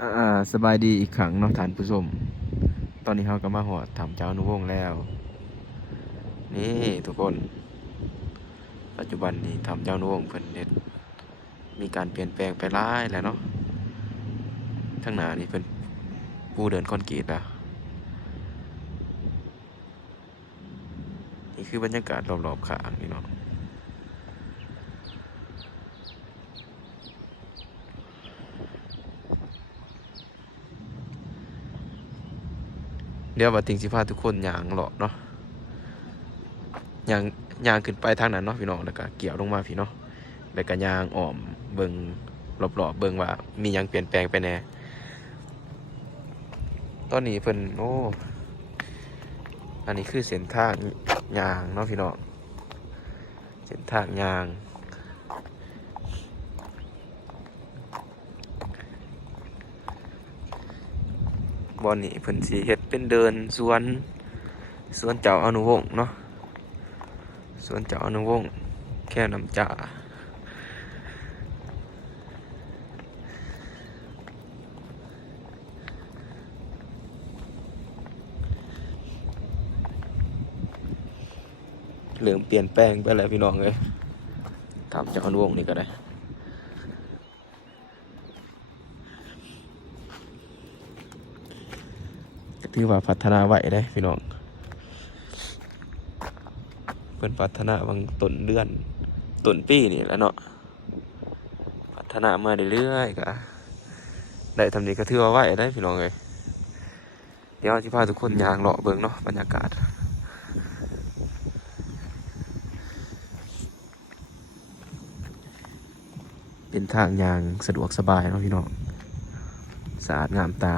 อ่าสบายดีอีกครั้งเนาะท่านผู้ชม ตอนนี้เราก็มาหอดถามเจ้านุวงศ์แล้ว นี่ทุกคน ปัจจุบันนี้ทำเจ้านุวงศ์เพิ่นเน็ดมีการเปลี่ยนแปลงไปหลายแล้วเนาะทั้งหน้านี่เพิ่นปูเดินคอนกรีตแล้วนี่คือบรรยากาศรอบๆข้างนี่เนาะ เดี๋ยวว่าติงสิพาทุกคนยางเลาะเนาะยางยางขึ้นไปทางนั้นเนาะพี่น้องแล้วก็เกี่ยวลงมาพี่เนาะแล้วก็ยางอ้อมเบิงรอบๆเบิงว่า มียังเปลี่ยนแปลงไปแน่ตอนนี้เพิ่นโอ้ อันนี้คือเส้นทางยางเนาะพี่น้องเส้นทางยาง บอนนี่เพิ่นสิเฮ็ดเป็นเดินสวนสวนเจ้าอนุวงศ์เนาะสวนเจ้าอนุวงศ์แค่น้ำจ่าเริ่มเปลี่ยนแปลงไปแล้วพี่น้องเลยทำเจ้าอนุวงศ์นี่ก็ได้ ก็ ถือว่าพัฒนาไหวได้พี่น้องเพิ่นพัฒนาบางต้นเดือนต้นปีนี่แหล้วเนาะพัฒนามาเรื่อยๆก็ได้ทำนี้ก็ถือว่าไหวได้พี่น้องเลยเดี๋ยวที่พาทุกคนยางเลาะเบิ่งเนาะบรรยากาศเป็นทางยางสะดวกสบายเนาะพี่น้องสะอาดงามตา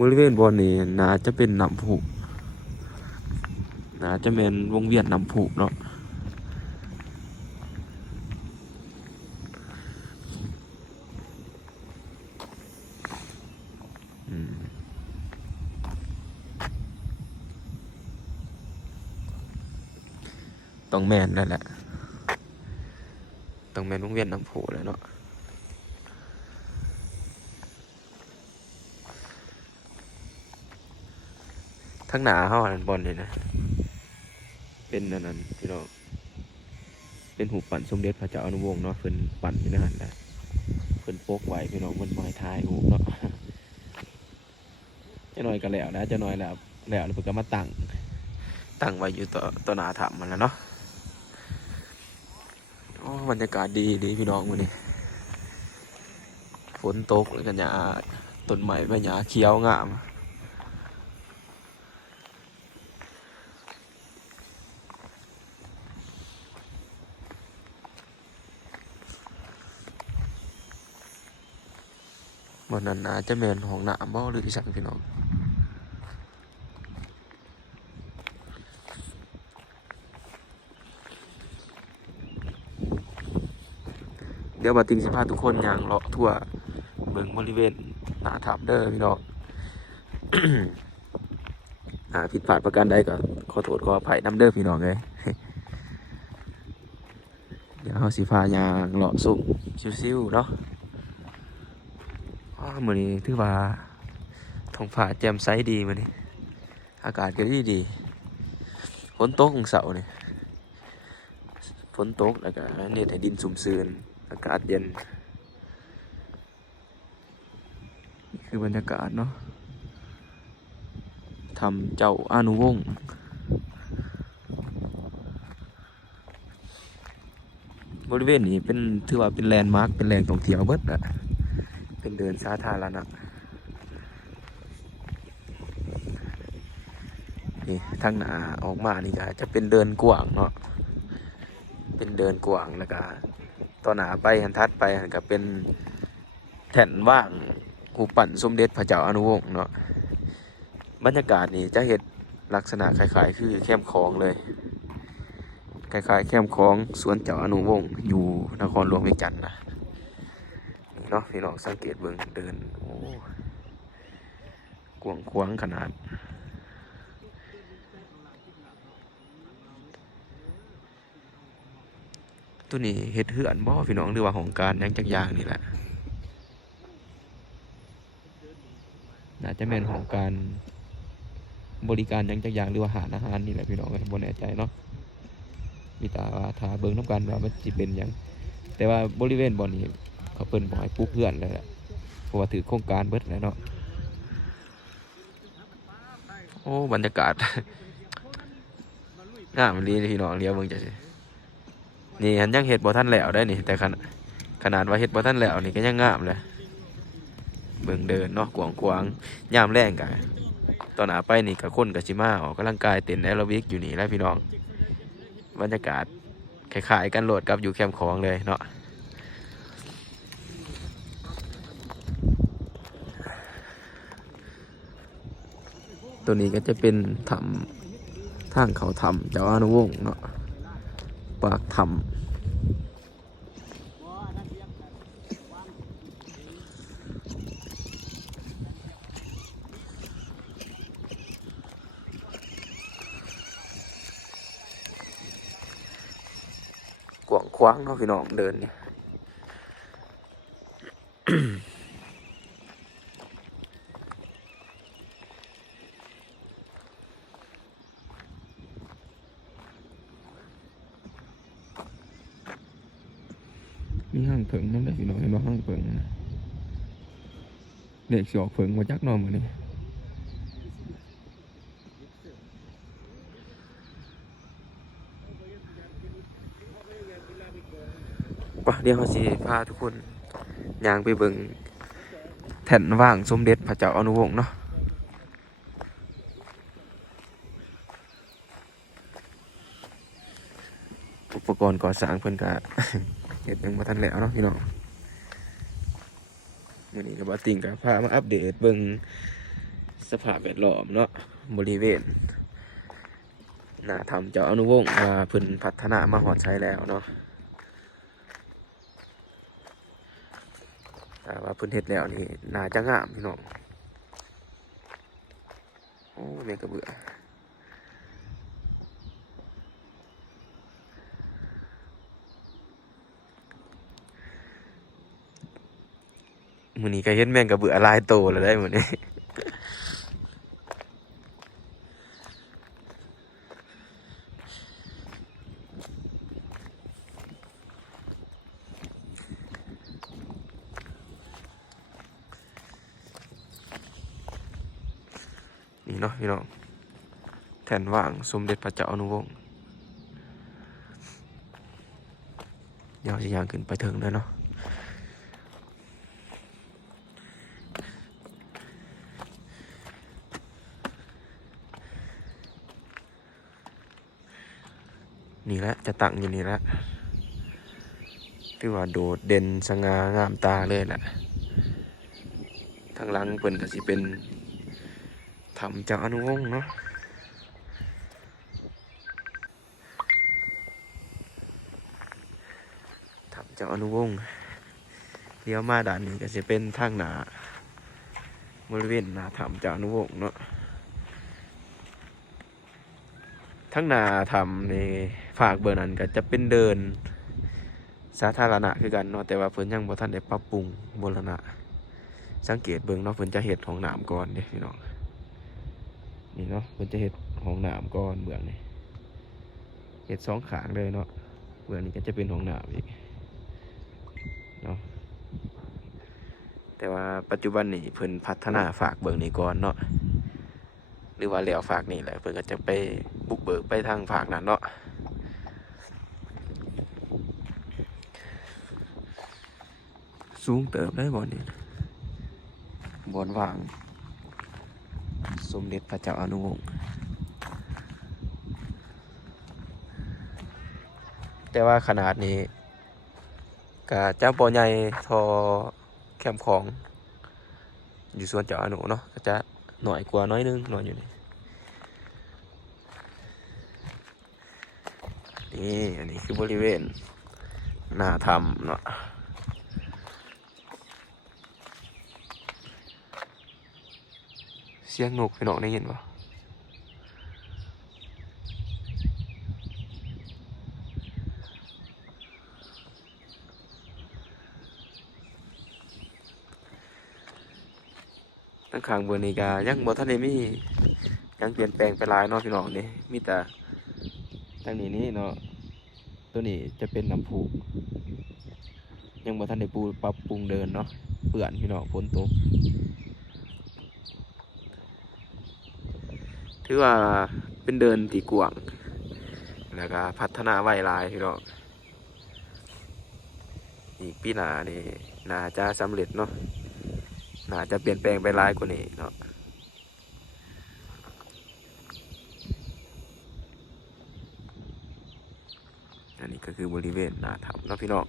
บริเวณบอนนี้น่าจะเป็นน้ำผุน่าจะเป็นวงเวียนน้ำผุเนาะต้องแมนนั่นแหละ ต้องแมนวงเวียนน้ำผุเลยเนาะ ทั้งหนาเขาอันนั้นบอลเลยนะ เป็นอันนั้นพี่น้องเป็นหูปั่นสมเด็จพระเจ้าอนุวงศ์เนาะเพิ่นปั่นอยู่นหันแหละเพิ่นโป๊กไว้พี่น้องมันไม้ทายหูเนาะจะหน่อยก็แล้วนะจะหน่อยแล้วแล้วแล้วเพิ่นก็มาตั้งตั้งไว้อยู่ต่อต่อหน้าถ้ำมันแล้วเนาะโอ้บรรยากาศดีดีพี่น้องวันนี้ฝนตกแล้วกันหญ้าต้นไม้ใบหญ้าเขียวงาม วันนั้นอาจจะแมนของหนาบ่หรืออีสังพี่น้องเดี๋ยวบาติงสิพาทุกคนอย่างเลาะทั่วเบิ่งบริเวณหน้าถ้ำเด้อพี่น้องอาผิดพลาดประการใดก็ขอโทษขออภัยน้ำเด้อพี่น้องเลยเดี๋ยวเราสิพาย่างเลาะสุ่มซิวๆเนาะ อ้ามือนี้ถือว่าท้องฟ้าแจ่มใสดีมือนี้ อากาศก็ดีดีฝนตกของเสาร์นี่ฝนตกแล้วก็เน็ตให้ดินสุ่มซื่นอากาศเย็นนี่คือบรรยากาศเนาะทำเจ้าอานุวงศ์บริเวณนี้เป็นถือว่าเป็นแลนด์มาร์คเป็นแหล่งท่องเที่ยวเบิดอะ เป็นเดินสาธารณะนี่ทางหน้าออกมานี่ก็จะเป็นเดินกว้างเนาะเป็นเดินกว้างแล้วก็ต่อหน้าไปหันทัดไปหันก็เป็นแผ่นว่างกูปั่นสมเด็จพระเจ้าอนุวงศ์เนาะบรรยากาศนี่จะเห็นลักษณะคล้ายๆ คือแคมคลองเลยคล้ายๆแคมคลองสวนเจ้าอนุวงศ์อยู่นครหลวงเวียงจันทน์นะ เนาะพี่น้องสังเกตเบิ่งเดินโอ้กวงควางขนาด ตัวนี้เฮ็ดเหือนบ่พี่น้องหรือว่าของการยังจักอย่างนี่แหละน่าจะแม่นของการบริการยังจักอย่างหรือว่าอาหารอาหารนี่แหละพี่น้องก็บ่แน่ใจเนาะมีตาว่าถ้าเบิ่งนํกันว่ามันสิเป็นหยังแต่ว่าบริเวณบ่อนี้ เขาเพิ่นบ่ให้ปลูกเหือนเลยแหละเพราะว่าถือโครงการเบิดแล้วเนาะโอ้ บรรยากาศงามดีพี่น้องเลี้ยวเบิ่งจังซี่นี่หันยังเห็ดบ่ท่านแล้วได้นี่ แต่ขนาดขนาดว่าเห็ดบ่ท่านแล้วนี่ก็ยังงามเลยเบิ่งเดินเนาะกวางกวางยามแรงกันตอนหนาไปนี่กับคนกับชิมาออกกำลังกายเต้นแอโรบิกอยู่นี่แล้วพี่น้อง บรรยากาศคล้ายๆกันโหลดกับอยู่แคมป์ของเลยเนาะ ตัวนี้ก็จะเป็นถ้ำทางเขาถ้ำเจ้าอนุวงศ์เนาะปากถ้ำกว้างขวางเนาะพี่น้องเดินเนี่ย มีห้างเผิงนั่นแหละพี่น้องเห็นว่าห้างเผิงนะเด็กสอกเผิงมาจักหนอมือนี่ปะเดี๋ยวเขาสิพาทุกคนยางไปเบิงแผ่นว่างสมเด็จพระเจ้าอนุวงศ์เนาะอุปกรณ์ก่อสร้างเพิ่นก็ เห็ดยังมาทันแล้วเนาะพี่น้องมื้อนี้ก็บ่ติงก็พามาอัปเดตเบิ่งสภาพแวดล้อมเนาะบริเวณหน้าถ้ำเจ้าอนุวงศ์ว่าพิ่นพัฒนามาฮอดใช้แล้วเนาะแต่ว่าพิ่นเฮ็ดแล้วนี่น่าจะงามพี่น้องโอ้แมงก็เบื่อ มื้อนี้ก็เห็นแม่งกับเบื่อหลายโตแล้วได้มื้อนี้นี่เนาะพี่น้องแทนว่างสมเด็จพระเจ้าอนุวงศ์เดี๋ยวจะย่างขึ้นไปถึงเลยเนาะ นี่แหละจะตั้งอยู่นี่แหละที่ว่าโดดเด่นสง่างามตาเลยแหละทางหลังเปิ่นก็สิเป็นทำจากอนุวงศ์เนาะทำจากอนุวงศ์เลี้ยวมาด้านนี้ก็จะเป็นทางหนาบริเวณหนาทำจากอนุวงศ์เนาะทั้งหนาทำใน ฝากเบอร์นั้นก็จะเป็นเดินสาธารณะคือกันเนาะแต่ว่าเพิ่นยังบ่ทันได้ปรับปรุงบูรณะ สังเกตเบิ่งเนาะเพิ่นจะเฮ็ดห้องน้ำก่อนเด้พี่น้องนี่เนาะเพิ่นจะเฮ็ดห้องน้ำก่อนเบื้องนี่เฮ็ดสองขางเลยเนาะเบื้องนี้ก็จะเป็นห้องน้ำอีกเนาะแต่ว่าปัจจุบันนี้เพิ่นพัฒนาฝากเบิ่งนี้ก่อนเนาะหรือว่าแล้วฝากนี่แหละเพิ่นก็จะไปบุกเบิกไปทางฝากนั้นเนาะ สูงเติบได้บ่นี่บอนว่าง สมเด็จพระเจ้าอนุวงศ์แต่ว่าขนาดนี้กะเจ้าปอใหญ่ทอแคมป์ของ อยู่ส่วนเจ้าอนุเนาะก็จะหน่อยกว่าน้อยนึงหน่อยอยู่นี่นี่อันนี้คือบริเวณหน้าถ้ำเนาะ สียงนกพี่นองได้ย็นบ่ทั้งข้างบอร์นิกายังบ่ทันได้มี่ยังเปลี่ยนแปลงไปหลายนอะพี่น้องนี่มีแต่ทางนี้นี่เนาะตัวนี้จะเป็นน้ำพุยังบ่ทันได้ปูปรับปรุงเดินเนาะเปื่อนพี่น้องฝนตก ถือว่าเป็นเดินที่กวางแล้วก็พัฒนาไวลายพี่น้องอีกปีหน้านี่น่าจะสำเร็จเนาะน่าจะเปลี่ยนแปลงไปหลายกว่านี้เนาะอันนี้ก็คือบริเวณหน้าถ้ำเนาะพี่น้อง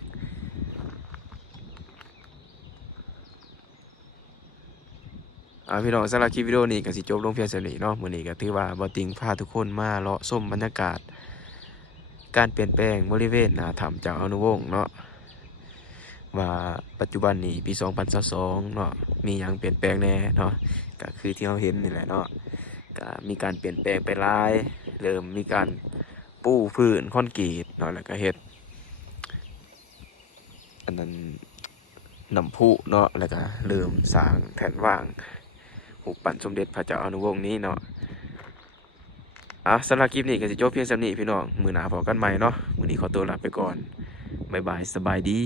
อ่าพี่น้องสำหรับคลิปวิดีโอนี้ก็สิจบลงเพียงเท่านี้เนาะมื้อนี้ก็ถือว่าบ่ติงพาทุกคนมาเลาะส้มบรรยากาศ การเปลี่ยนแปลงบริเวณหน้าถ้ำจ้าอนุวงศ์เนาะว่าปัจจุบันนี้ปี 2022เนาะมีหยังเปลี่ยนแปลงแน่เนาะก็คือที่เราเห็นนี่แหละเนาะก็มีการเปลี่ยนแปลงไปหลาย เริ่มมีการปูพื้นคอนกรีตเนาะแล้วก็เฮ็ดอันนั้นน้ำพุเนาะแล้วก็เริ่มสร้างแผ่นว่าง หุบปั่นสมเด็จพระเจ้าอนุวงศ์นี้เนาะอะสำหรับคลิปนี้ก็จะจบเพียงสำนี้พี่น้อง มือหนาพอกันใหม่เนาะมื้อนี้ขอตัวลาไปก่อน บ๊ายบาย สบายดี